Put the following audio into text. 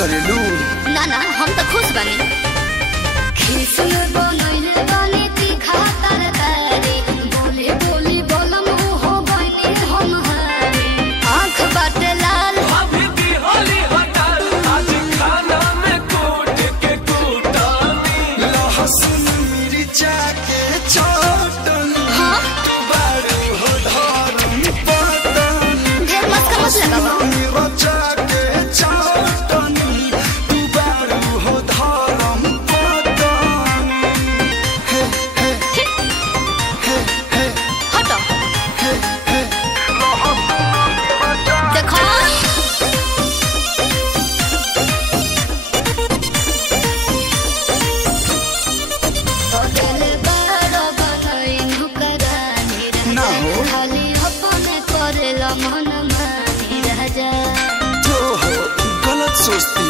करेलू। ना ना हम तो खुश बनी। खिसल बनैले बनी तीखा तरकारी, बोले बोली बोलम हो बनी हम हारी। आँख बाटे लाल अभी भी होली हटाल, आज खाना में कूट के कूटानी। लहसुन मिर्चा के चटनी, बारू हो धरम पतनी। ढेर मस्का मत लगावा। मिर्चा के चटनी, तू बारू हो धरम पतनी। हे हे हे हे हटो हे हे देखो बदल बड़ा बनाई नुकरानी ना हो। खाली अपने करेला मन मानी राजा। तो हो गलत सोचती